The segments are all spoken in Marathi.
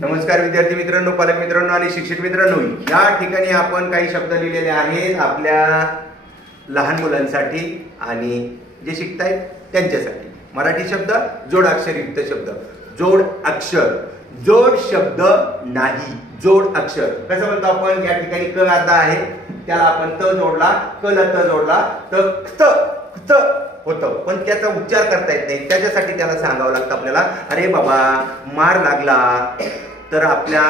नमस्कार विद्यार्थी मित्रांनो पालक मित्रांनो आणि शिक्षक मित्रांनो. या ठिकाणी आपण काही शब्द लिहिलेले आहेत आपल्या लहान मुलांसाठी आणि जे शिकतायत त्यांच्यासाठी. मराठी शब्द जोड अक्षरयुक्त शब्द. जोड अक्षर. जोड शब्द नाही जोड अक्षर. कसं म्हणतो आपण? या ठिकाणी क आता आहे. त्याला आपण त जोडला क ला त जोडला तर त होतं. पण त्याचा उच्चार करता येत नाही. त्याच्यासाठी त्याला सांगावं लागतं आपल्याला अरे बाबा मार लागला. तर आपल्या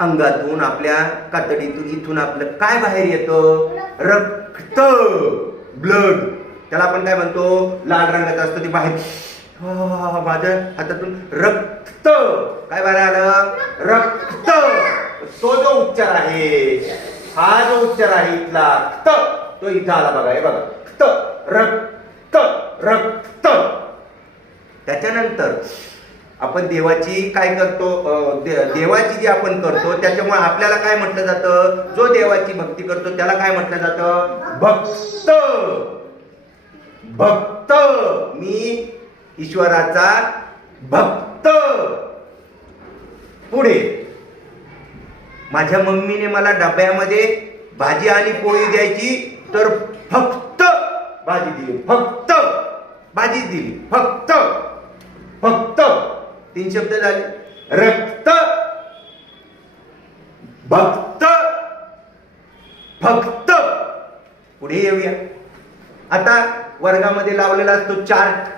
अंगातून आपल्या कातडीतून इथून आपलं काय बाहेर येतं? रक्त ब्लड त्याला आपण काय म्हणतो? लाल रंगाचं असतं ते बाहेर. माझ्या हातातून रक्त. काय बाहेर आलं? रक्त. तो जो उच्चार आहे हा जो उच्चार आहे इथला क्त तो इथं आला बघा हे बघा. क्त रक्त रक्त. त्याच्यानंतर आपण देवाची काय करतो दे- देवाची जी आपण करतो त्याच्यामुळे आपल्याला काय म्हटलं जातं? जो देवाची भक्ती करतो त्याला काय म्हटलं जातं? भक्त. भक्त. मी ईश्वराचा भक्त. पुढे. माझ्या मम्मीने मला डब्यामध्ये भाजी आणि पोळी द्यायची तर फक्त भाजी दिली. फक्त. भाजी दिली. फक्त. तीन शब्द झाले. रक्त भक्त फक्त. पुढे येऊया. आता वर्गामध्ये लावलेला असतो चार्ट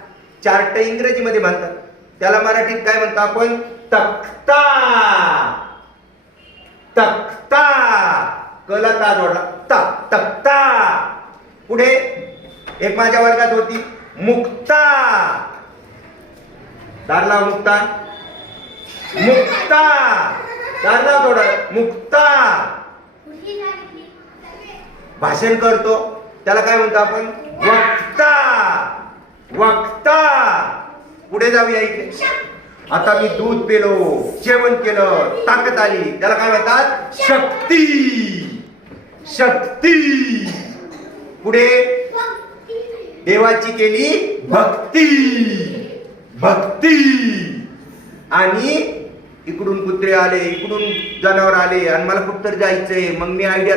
चार्ट इंग्रजीमध्ये म्हणतात. त्याला मराठीत काय म्हणतो आपण? तक्ता. तक्ता. कला ता जोडला ता तक्ता. पुढे एक माझ्या वर्गात होती. मुक्ता. दारला मुक्ता. मुक्ता. दारला थोडं. मुक्ता. भाषण करतो. त्याला काय म्हणतो आपण? वक्ता. वक्ता. पुढे जाऊया इथे. आता मी दूध पेलो जेवण केलं ताकद आली. त्याला काय म्हणतात? शक्ती. शक्ती. पुढे. देवाची केली भक्ती. भक्ती. आणि इकडून कुत्रे आले इकडून जनावर आले आणि मला कुठतर जायचंय. मग मी आयडिया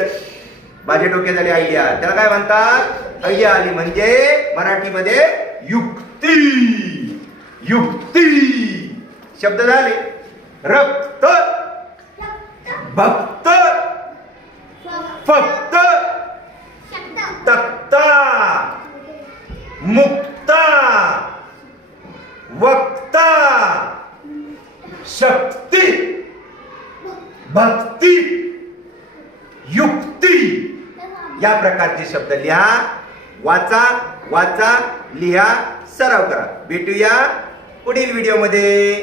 माझ्या डोक्यात आली आयडिया त्याला काय म्हणतात? आयडिया आली म्हणजे मराठीमध्ये युक्ती. युक्ती. शब्द झाले. रक्त. भक्त. फक्त. तक्ता. मुक्ता वक्ता शक्ती भक्ती युक्ती. या प्रकारचे शब्द लिहा वाचा वाचा लिहा सराव करा. भेटूया पुढील व्हिडिओमध्ये